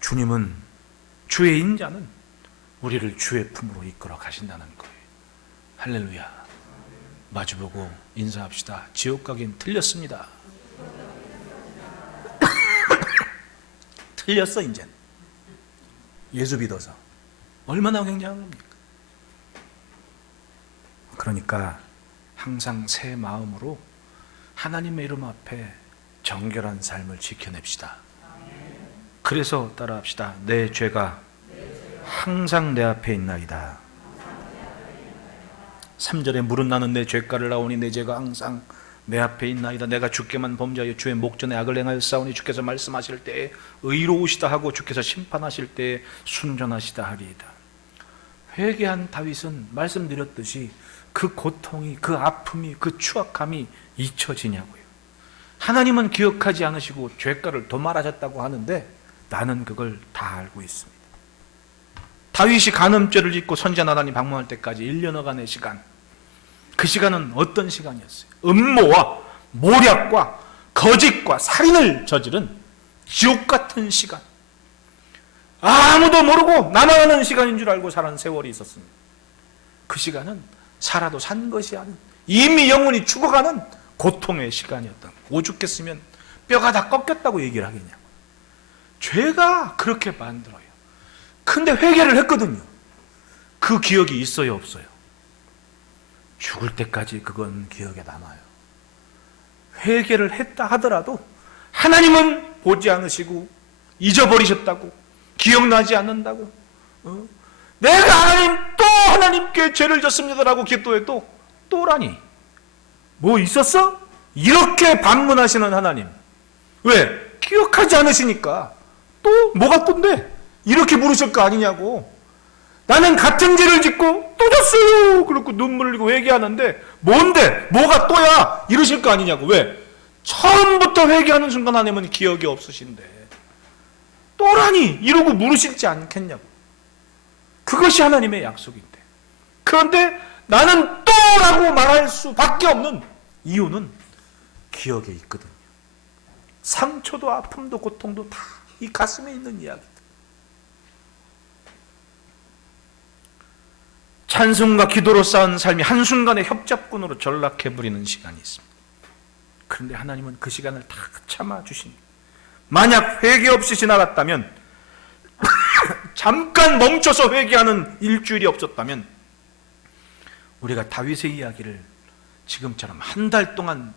주님은, 주의 인자는 우리를 주의 품으로 이끌어 가신다는 거예요. 할렐루야. 마주보고 인사합시다. 지옥 가긴 틀렸습니다. 틀렸어 이젠. 예수 믿어서. 얼마나 굉장한 겁니까? 그러니까 항상 새 마음으로 하나님의 이름 앞에 정결한 삶을 지켜냅시다. 그래서 따라합시다. 내 죄가 항상 내 앞에 있나이다. 3절에 물은 나는 내 죄가를 나오니 내 죄가 항상 내 앞에 있나이다. 내가 주께만 범죄하여 주의 목전에 악을 행하여 싸우니 주께서 말씀하실 때에 의로우시다 하고 주께서 심판하실 때에 순전하시다 하리이다. 회개한 다윗은 말씀드렸듯이 그 고통이, 그 아픔이, 그 추악함이 잊혀지냐고요. 하나님은 기억하지 않으시고 죄가를 도말하셨다고 하는데 나는 그걸 다 알고 있습니다. 다윗이 간음죄를 짓고 선지자 나단이 방문할 때까지 1년여간의 시간, 그 시간은 어떤 시간이었어요? 음모와 모략과 거짓과 살인을 저지른 지옥 같은 시간, 아무도 모르고 나만 아는 시간인 줄 알고 살아온 세월이 있었습니다. 그 시간은 살아도 산 것이 아닌, 이미 영혼이 죽어가는 고통의 시간이었던, 오죽했으면 뼈가 다 꺾였다고 얘기를 하겠냐고. 죄가 그렇게 만들어요. 근데 회개를 했거든요. 그 기억이 있어요, 없어요? 죽을 때까지 그건 기억에 남아요. 회개를 했다 하더라도 하나님은 보지 않으시고 잊어버리셨다고, 기억나지 않는다고, 내가 또 하나님께 죄를 졌습니다라고 기도해도 또라니 뭐 있었어? 이렇게 반문하시는 하나님, 왜? 기억하지 않으시니까 또 뭐가 떤데? 이렇게 물으실 거 아니냐고. 나는 같은 죄를 짓고 또 졌어요 그렇고 눈물 흘리고 회개하는데 뭔데? 뭐가 또야? 이러실 거 아니냐고. 왜? 처음부터 회개하는 순간 하나님은 기억이 없으신데 또라니 이러고 물으시지 않겠냐고. 그것이 하나님의 약속인데. 그런데 나는 또라고 말할 수밖에 없는 이유는 기억에 있거든요. 상처도 아픔도 고통도 다 이 가슴에 있는 이야기다. 찬송과 기도로 쌓은 삶이 한순간에 협잡꾼으로 전락해버리는 시간이 있습니다. 그런데 하나님은 그 시간을 다 참아주십니다. 만약 회개 없이 지나갔다면 잠깐 멈춰서 회개하는 일주일이 없었다면 우리가 다윗의 이야기를 지금처럼 한 달 동안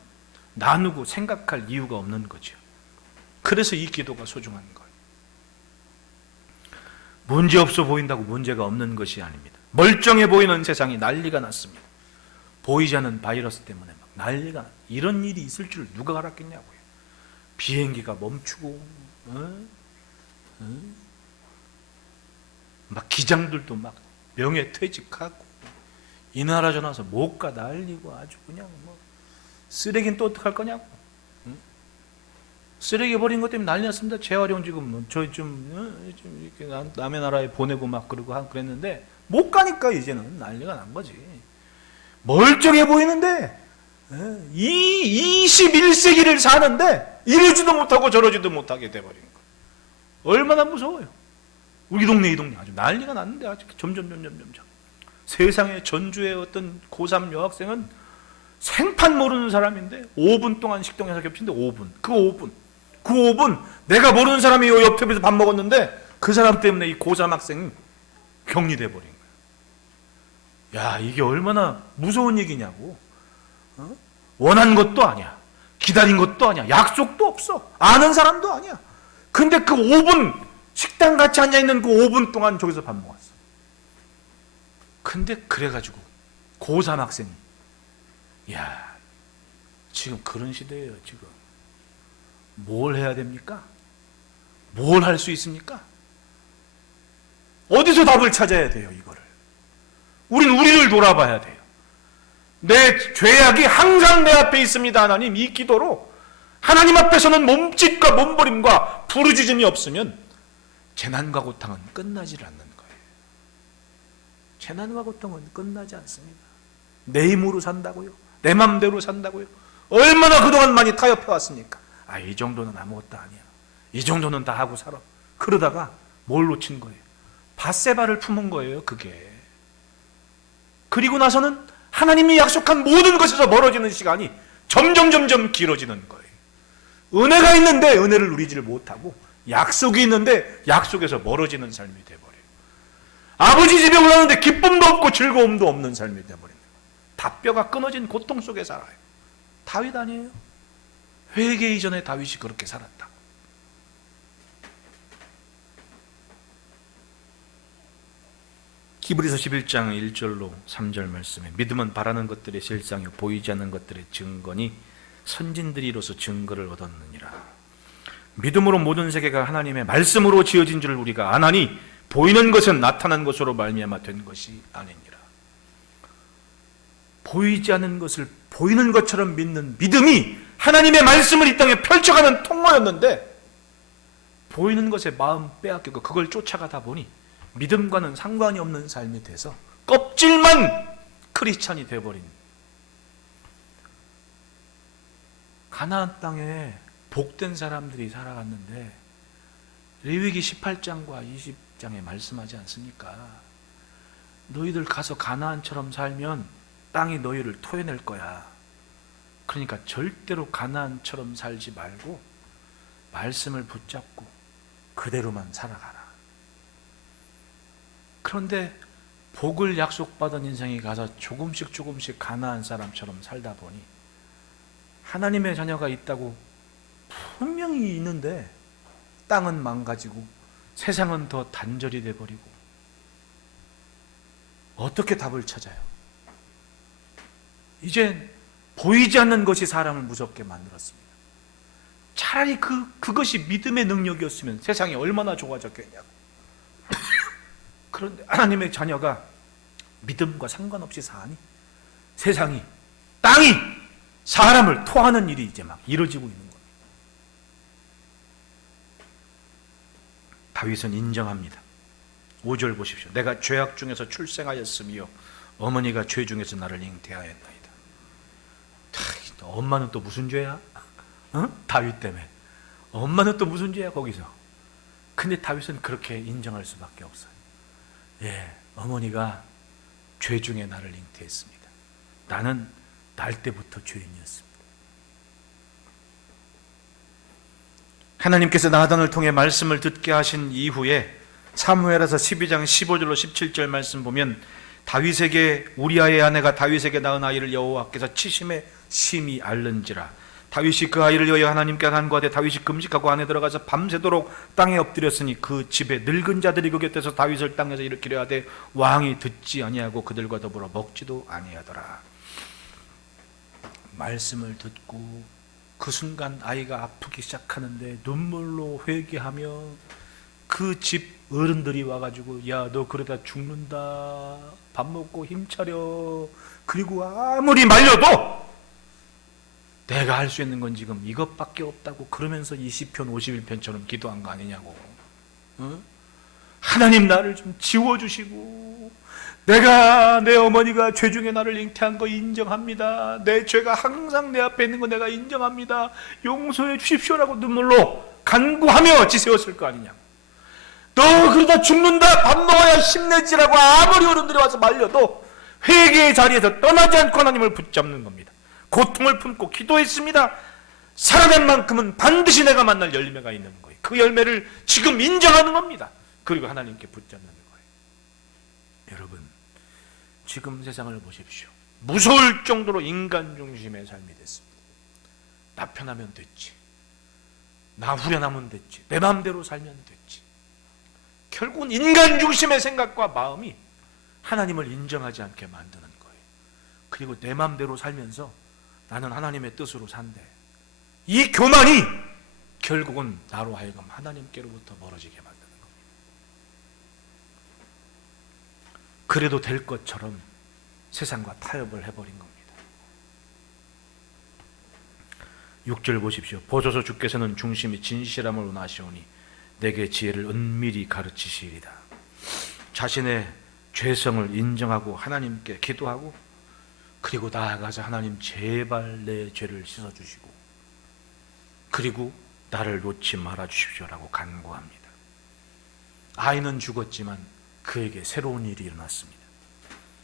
나누고 생각할 이유가 없는 거죠. 그래서 이 기도가 소중한 거예요. 문제 없어 보인다고 문제가 없는 것이 아닙니다. 멀쩡해 보이는 세상이 난리가 났습니다. 보이지 않는 바이러스 때문에 막 난리가, 이런 일이 있을 줄 누가 알았겠냐고요. 비행기가 멈추고 막 기장들도 막 명예퇴직하고 이 나라 저 나라서 못 가 난리고 아주 그냥 뭐. 쓰레기는 또 어떡할 거냐고. 쓰레기 버린 것 때문에 난리 났습니다. 재활용 지금 저희 좀 이렇게 남의 나라에 보내고 막 그러고 그랬는데 못 가니까 이제는 난리가 난 거지. 멀쩡해 보이는데 이 21세기를 사는데 이러지도 못하고 저러지도 못하게 돼버린 거예요. 얼마나 무서워요. 우리 동네 이 동네 아주 난리가 났는데 아직 점점. 세상의 전주의 어떤 고3 여학생은 생판 모르는 사람인데 5분 동안 식당에서 겹치는데 5분. 그 5분 내가 모르는 사람이 요 옆에서 밥 먹었는데 그 사람 때문에 이 고3 학생이 격리돼 버린 거야. 야, 이게 얼마나 무서운 얘기냐고. 원한 것도 아니야. 기다린 것도 아니야. 약속도 없어. 아는 사람도 아니야. 근데 그 5분 식당 같이 앉아있는 그 5분 동안 저기서 밥 먹었어. 근데 그래가지고 고3 학생이, 야, 지금 그런 시대예요. 지금 뭘 해야 됩니까? 뭘 할 수 있습니까? 어디서 답을 찾아야 돼요? 이거를 우리를 돌아봐야 돼요. 내 죄악이 항상 내 앞에 있습니다. 하나님, 이 기도로 하나님 앞에서는 몸짓과 몸부림과 부르짖음이 없으면 재난과 고통은 끝나질 않는 거예요. 재난과 고통은 끝나지 않습니다. 내 힘으로 산다고요? 내 맘대로 산다고요? 얼마나 그동안 많이 타협해 왔습니까? 아, 이 정도는 아무것도 아니야. 이 정도는 다 하고 살아. 그러다가 뭘 놓친 거예요? 밧세바를 품은 거예요, 그게. 그리고 나서는 하나님이 약속한 모든 것에서 멀어지는 시간이 점점 길어지는 거예요. 은혜가 있는데 은혜를 누리지를 못하고, 약속이 있는데 약속에서 멀어지는 삶이 돼버려요. 아버지 집에 올라오는데 기쁨도 없고 즐거움도 없는 삶이 돼버리는 거예요. 다 뼈가 끊어진 고통 속에 살아요. 다윗 아니에요? 회개 이전에 다윗이 그렇게 살았다고. 히브리서 11장 1절로 3절 말씀에, 믿음은 바라는 것들의 실상이요 보이지 않는 것들의 증거니 선진들이 이로써 증거를 얻었느니라. 믿음으로 모든 세계가 하나님의 말씀으로 지어진 줄 우리가 아나니 보이는 것은 나타난 것으로 말미암아 된 것이 아니니라. 보이지 않는 것을 보이는 것처럼 믿는 믿음이 하나님의 말씀을 이 땅에 펼쳐가는 통로였는데, 보이는 것에 마음 빼앗기고 그걸 쫓아가다 보니 믿음과는 상관이 없는 삶이 돼서 껍질만 크리스찬이 되어버린, 가나안 땅에 복된 사람들이 살아갔는데 레위기 18장과 20장에 말씀하지 않습니까? 너희들 가서 가나안처럼 살면 땅이 너희를 토해낼 거야. 그러니까 절대로 가나안처럼 살지 말고 말씀을 붙잡고 그대로만 살아가라. 그런데 복을 약속받은 인생이 가서 조금씩 가나안 사람처럼 살다 보니 하나님의 자녀가 있다고 분명히 있는데 땅은 망가지고 세상은 더 단절이 돼버리고, 어떻게 답을 찾아요? 이젠 보이지 않는 것이 사람을 무섭게 만들었습니다. 차라리 그것이 믿음의 능력이었으면 세상이 얼마나 좋아졌겠냐고. 그런데 하나님의 자녀가 믿음과 상관없이 사니 세상이, 땅이 사람을 토하는 일이 이제 막 이루어지고 있는 겁니다. 다윗은 인정합니다. 5절 보십시오. 내가 죄악 중에서 출생하였으며 어머니가 죄 중에서 나를 잉태하였나이다. 엄마는 또 무슨 죄야? 다윗 때문에. 엄마는 또 무슨 죄야 거기서. 근데 다윗은 그렇게 인정할 수밖에 없어요. 예, 어머니가 죄 중에 나를 잉태했습니다. 나는 날 때부터 죄인이었습니다. 하나님께서 나단을 통해 말씀을 듣게 하신 이후에 사무엘하서 12장 15절로 17절 말씀 보면, 다윗에게 우리아의 아내가 다윗에게 낳은 아이를 여호와께서 치심에 심히 앓는지라. 다윗이 그 아이를 여여 하나님께 간구하되 다윗이 금식하고 안에 들어가서 밤새도록 땅에 엎드렸으니 그 집에 늙은 자들이 그 곁에서 다윗을 땅에서 일으키려 하되 왕이 듣지 아니하고 그들과 더불어 먹지도 아니하더라. 말씀을 듣고 그 순간 아이가 아프기 시작하는데 눈물로 회개하며 그 집 어른들이 와가지고, 야, 너 그러다 죽는다, 밥 먹고 힘차려. 그리고 아무리 말려도 내가 할 수 있는 건 지금 이것밖에 없다고 그러면서 20편 51편처럼 기도한 거 아니냐고. 하나님 나를 좀 지워주시고, 내가 내 어머니가 죄 중에 나를 잉태한 거 인정합니다. 내 죄가 항상 내 앞에 있는 거 내가 인정합니다. 용서해 주십시오라고 눈물로 간구하며 지새웠을 거 아니냐고. 너 그러다 죽는다, 밥 먹어야 힘내지라고 아무리 어른들이 와서 말려도 회개의 자리에서 떠나지 않고 하나님을 붙잡는 겁니다. 고통을 품고 기도했습니다. 살아낸 만큼은 반드시 내가 만날 열매가 있는 거예요. 그 열매를 지금 인정하는 겁니다. 그리고 하나님께 붙잡는 거예요. 여러분, 지금 세상을 보십시오. 무서울 정도로 인간 중심의 삶이 됐습니다. 나 편하면 됐지, 나 후련하면 됐지, 내 마음대로 살면 됐지. 결국은 인간 중심의 생각과 마음이 하나님을 인정하지 않게 만드는 거예요. 그리고 내 마음대로 살면서 나는 하나님의 뜻으로 산대. 이 교만이 결국은 나로 하여금 하나님께로부터 멀어지게 만드는 겁니다. 그래도 될 것처럼 세상과 타협을 해버린 겁니다. 6절 보십시오. 보소서 주께서는 중심이 진실함을 원하시오니 내게 지혜를 은밀히 가르치시리다. 자신의 죄성을 인정하고 하나님께 기도하고, 그리고 나아가서 하나님 제발 내 죄를 씻어주시고, 그리고 나를 놓지 말아주십시오라고 간구합니다. 아이는 죽었지만 그에게 새로운 일이 일어났습니다.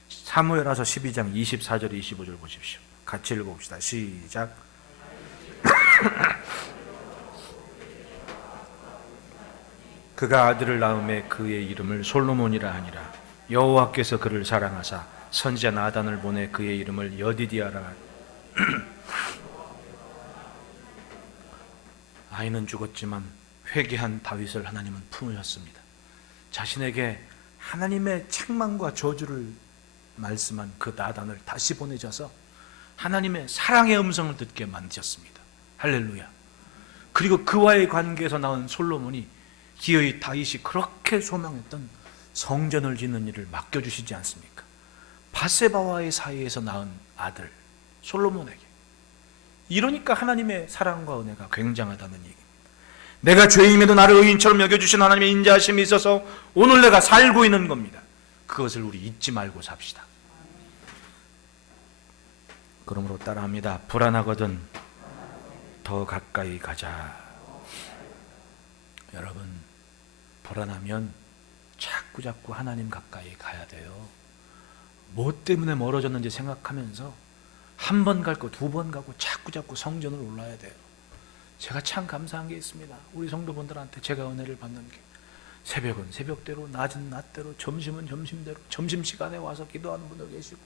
사무엘하서 12장 24절 25절 보십시오. 같이 읽어봅시다. 시작. 그가 아들을 낳음에 그의 이름을 솔로몬이라 하니라. 여호와께서 그를 사랑하사 선지자 나단을 보내 그의 이름을 여디디아라. 아이는 죽었지만 회개한 다윗을 하나님은 품으셨습니다. 자신에게 하나님의 책망과 저주를 말씀한 그 나단을 다시 보내셔서 하나님의 사랑의 음성을 듣게 만드셨습니다. 할렐루야. 그리고 그와의 관계에서 나온 솔로몬이 기어이 다윗이 그렇게 소망했던 성전을 짓는 일을 맡겨주시지 않습니까? 바세바와의 사이에서 낳은 아들 솔로몬에게. 이러니까 하나님의 사랑과 은혜가 굉장하다는 얘기입니다. 내가 죄임에도 나를 의인처럼 여겨주신 하나님의 인자하심이 있어서 오늘 내가 살고 있는 겁니다. 그것을 우리 잊지 말고 삽시다. 그러므로 따라합니다. 불안하거든 더 가까이 가자. 여러분, 불안하면 자꾸 하나님 가까이 가야 돼요. 뭐 때문에 멀어졌는지 생각하면서 한 번 갈 거 두 번 가고 자꾸 성전으로 올라야 돼요. 제가 참 감사한 게 있습니다. 우리 성도분들한테 제가 은혜를 받는 게, 새벽은 새벽대로, 낮은 낮대로, 점심은 점심대로, 점심시간에 와서 기도하는 분들 계시고,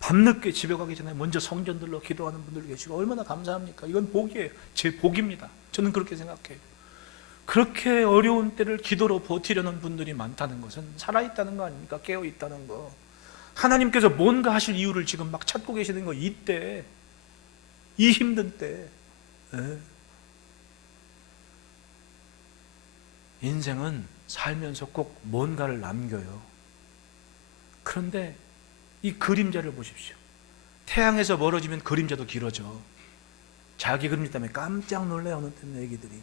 밤늦게 집에 가기 전에 먼저 성전 들러 기도하는 분들 계시고, 얼마나 감사합니까? 이건 복이에요. 제 복입니다. 저는 그렇게 생각해요. 그렇게 어려운 때를 기도로 버티려는 분들이 많다는 것은 살아있다는 거 아닙니까? 깨어있다는 거. 하나님께서 뭔가 하실 이유를 지금 막 찾고 계시는 거, 이때, 이 힘든 때. 인생은 살면서 꼭 뭔가를 남겨요. 그런데 이 그림자를 보십시오. 태양에서 멀어지면 그림자도 길어져. 자기 그림자 때문에 깜짝 놀래요. 어느 때는 애기들이.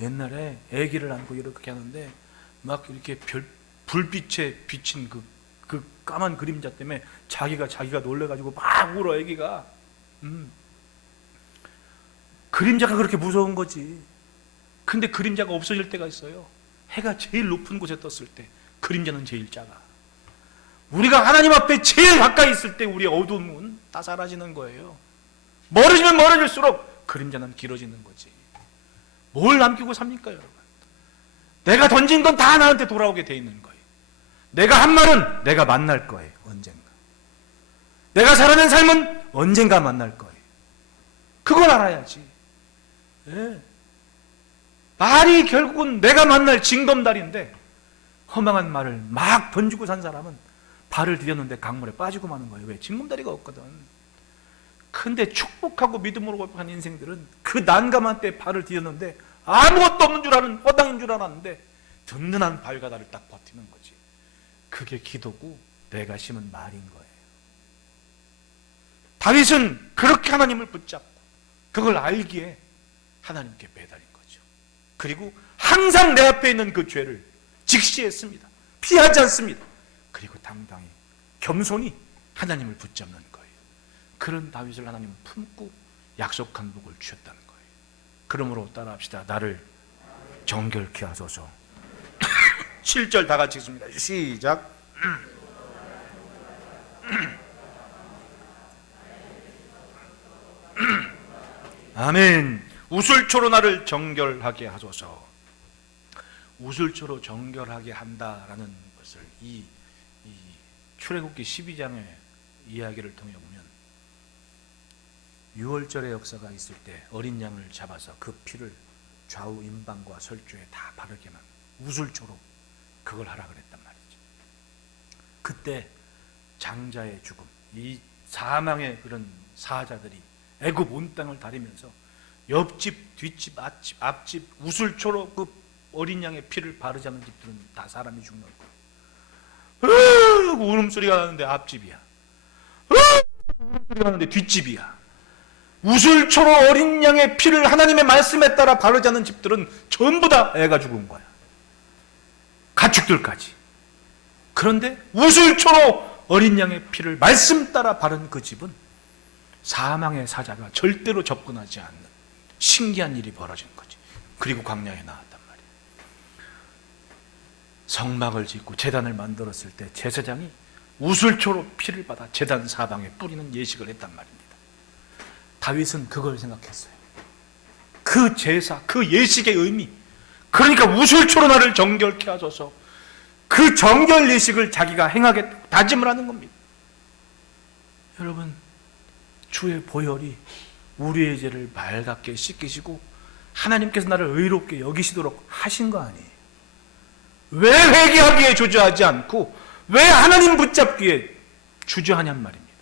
옛날에 애기를 안고 이렇게 하는데 막 이렇게 불빛에 비친 그 까만 그림자 때문에 자기가 놀래가지고 막 울어, 애기가. 그림자가 그렇게 무서운 거지. 근데 그림자가 없어질 때가 있어요. 해가 제일 높은 곳에 떴을 때 그림자는 제일 작아. 우리가 하나님 앞에 제일 가까이 있을 때 우리의 어두움은 다 사라지는 거예요. 멀어지면 멀어질수록 그림자는 길어지는 거지. 뭘 남기고 삽니까, 여러분? 내가 던진 건 다 나한테 돌아오게 돼 있는 거예요. 내가 한 말은 내가 만날 거예요, 언젠가. 내가 살아낸 삶은 언젠가 만날 거예요. 그걸 알아야지. 말이 결국은 내가 만날 징검다리인데, 허망한 말을 막 던지고 산 사람은 발을 디뎠는데 강물에 빠지고 마는 거예요. 왜? 징검다리가 없거든. 근데 축복하고 믿음으로 한 인생들은 그 난감한 때 발을 디뎠는데 아무것도 없는 줄 아는 허당인 줄 알았는데 든든한 발가닥을 딱 버티는 거지. 그게 기도고 내가 심은 말인 거예요. 다윗은 그렇게 하나님을 붙잡고 그걸 알기에 하나님께 매달린 거죠. 그리고 항상 내 앞에 있는 그 죄를 직시했습니다. 피하지 않습니다. 그리고 당당히 겸손히 하나님을 붙잡는 거예요. 그런 다윗을 하나님은 품고 약속한 복을 주셨다는 거예요. 그러므로 따라합시다. 나를 정결케 하소서. 7절 다 같이 읽습니다. 시작. 아멘. 우슬초로 나를 정결하게 하소서. 우슬초로 정결하게 한다라는 것을 이 출애굽기 12장의 이야기를 통해 보면, 유월절의 역사가 있을 때 어린 양을 잡아서 그 피를 좌우 임방과 설주에 다 바르게만 우슬초로 그걸 하라 그랬단 말이죠. 그때 장자의 죽음, 이 사망의 그런 사자들이 애굽 온 땅을 다니면서 옆집, 뒷집, 앞집 우슬초로 그 어린 양의 피를 바르지 않은 집들은 다 사람이 죽는 거예요. 울음소리가 나는데 앞집이야. 울음소리가 나는데 뒷집이야. 우슬초로 어린 양의 피를 하나님의 말씀에 따라 바르지 않은 집들은 전부 다 애가 죽은 거야. 가축들까지. 그런데 우슬초로 어린 양의 피를 말씀 따라 바른 그 집은 사망의 사자가 절대로 접근하지 않는 신기한 일이 벌어진 거지. 그리고 광야에 나왔단 말이야. 성막을 짓고 제단을 만들었을 때 제사장이 우슬초로 피를 받아 제단 사방에 뿌리는 예식을 했단 말입니다. 다윗은 그걸 생각했어요. 그 제사, 그 예식의 의미, 그러니까 우슬초로 나를 정결케 하소서, 그 정결 예식을 자기가 행하겠다고 다짐을 하는 겁니다. 여러분, 주의 보혈이 우리의 죄를 맑게 씻기시고 하나님께서 나를 의롭게 여기시도록 하신 거 아니에요. 왜 회개하기에 주저하지 않고 왜 하나님 붙잡기에 주저하냔 말입니다.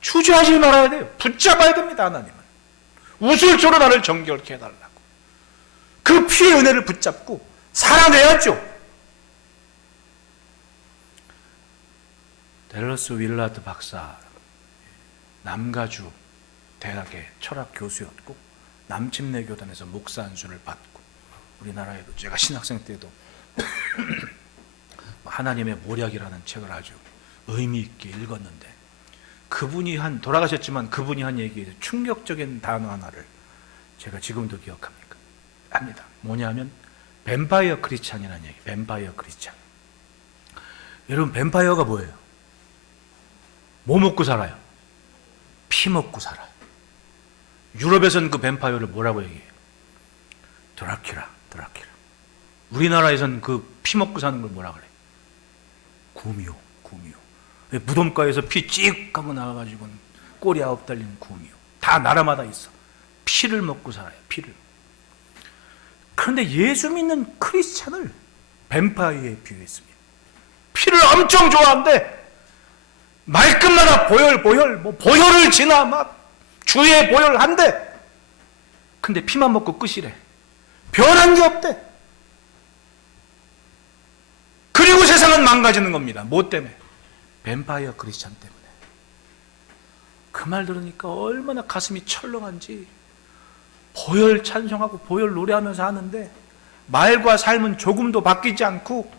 주저하지 말아야 돼요. 붙잡아야 됩니다. 하나님은 우슬초로 나를 정결케 해달라고. 그 피의 은혜를 붙잡고 살아내야죠. 댈러스 윌라드 박사, 남가주 대학의 철학 교수였고 남침내 교단에서 목사 안수를 받고, 우리나라에도 제가 신학생 때도 하나님의 모략이라는 책을 아주 의미 있게 읽었는데, 그분이 돌아가셨지만 그분이 한 얘기에 충격적인 단어 하나를 제가 지금도 기억합니다. 뭐냐면 뱀파이어 크리스찬이라는 얘기. 뱀파이어 크리스찬. 여러분, 뱀파이어가 뭐예요? 뭐 먹고 살아요? 피 먹고 살아요. 유럽에서는 그 뱀파이어를 뭐라고 얘기해요? 드라큘라. 우리나라에서는 그 피 먹고 사는 걸 뭐라 그래? 구미호. 무덤가에서 피 찍 하고 나와가지고 꼬리 9 달린 구미호. 다 나라마다 있어. 피를 먹고 살아요. 피를. 그런데 예수 믿는 크리스찬을 뱀파이어에 비유했습니다. 피를 엄청 좋아한대. 말끝마다 보혈을 지나 막 주의 보혈한대. 근데 피만 먹고 끝이래. 변한 게 없대. 그리고 세상은 망가지는 겁니다. 뭐 때문에? 뱀파이어 크리스찬 때문에. 그 말 들으니까 얼마나 가슴이 철렁한지. 보혈 찬송하고 보혈 노래하면서 하는데 말과 삶은 조금도 바뀌지 않고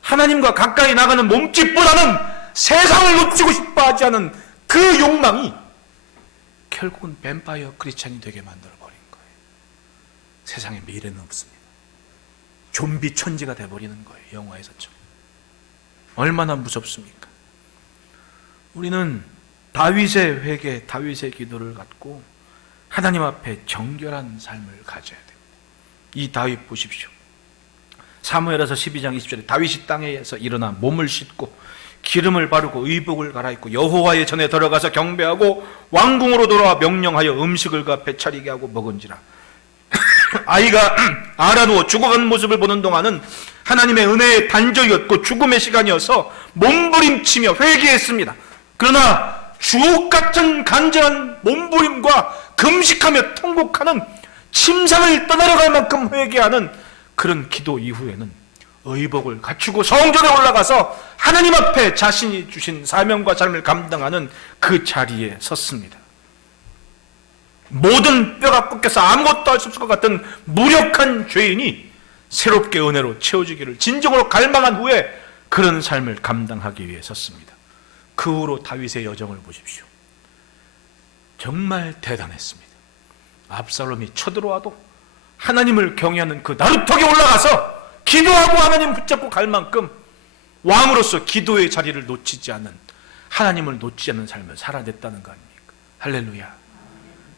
하나님과 가까이 나가는 몸짓보다는 세상을 놓치고 싶어 하지 않은 그 욕망이 결국은 뱀파이어 크리스찬이 되게 만들어버린 거예요. 세상에 미래는 없습니다. 좀비 천지가 돼버리는 거예요. 영화에서처럼. 얼마나 무섭습니까? 우리는 다윗의 회개, 다윗의 기도를 갖고 하나님 앞에 정결한 삶을 가져야 됩니다. 이 다윗 보십시오. 사무엘하서 12장 20절에 다윗이 땅에서 일어나 몸을 씻고 기름을 바르고 의복을 갈아입고 여호와의 전에 들어가서 경배하고 왕궁으로 돌아와 명령하여 음식을 가 배차리게 하고 먹은지라. 아이가 알아누워 죽어가는 모습을 보는 동안은 하나님의 은혜의 단절이었고 죽음의 시간이어서 몸부림치며 회개했습니다. 그러나 주옥 같은 간절한 몸부림과 금식하며 통곡하는 침상을 떠나려갈 만큼 회개하는 그런 기도 이후에는 의복을 갖추고 성전에 올라가서 하나님 앞에 자신이 주신 사명과 삶을 감당하는 그 자리에 섰습니다. 모든 뼈가 꺾여서 아무것도 할 수 없을 것 같은 무력한 죄인이 새롭게 은혜로 채워지기를 진정으로 갈망한 후에 그런 삶을 감당하기 위해 섰습니다. 그 후로 다윗의 여정을 보십시오. 정말 대단했습니다. 압살롬이 쳐들어와도 하나님을 경외하는 그 나루턱에 올라가서 기도하고 하나님 붙잡고 갈 만큼 왕으로서 기도의 자리를 놓치지 않는, 하나님을 놓치지 않는 삶을 살아냈다는 거 아닙니까? 할렐루야.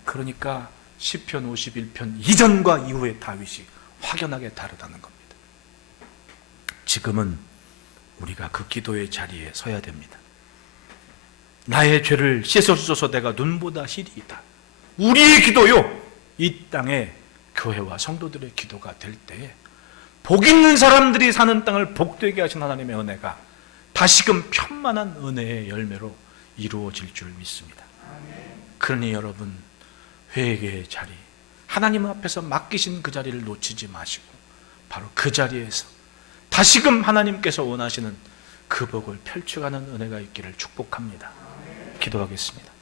그러니까 시편 51편 이전과 이후의 다윗이 확연하게 다르다는 겁니다. 지금은 우리가 그 기도의 자리에 서야 됩니다. 나의 죄를 씻어주소서, 내가 눈보다 희리이다. 우리의 기도요, 이 땅에 교회와 성도들의 기도가 될 때에 복 있는 사람들이 사는 땅을 복되게 하신 하나님의 은혜가 다시금 편만한 은혜의 열매로 이루어질 줄 믿습니다. 그러니 여러분, 회개의 자리, 하나님 앞에서 맡기신 그 자리를 놓치지 마시고 바로 그 자리에서 다시금 하나님께서 원하시는 그 복을 펼쳐가는 은혜가 있기를 축복합니다. 기도하겠습니다.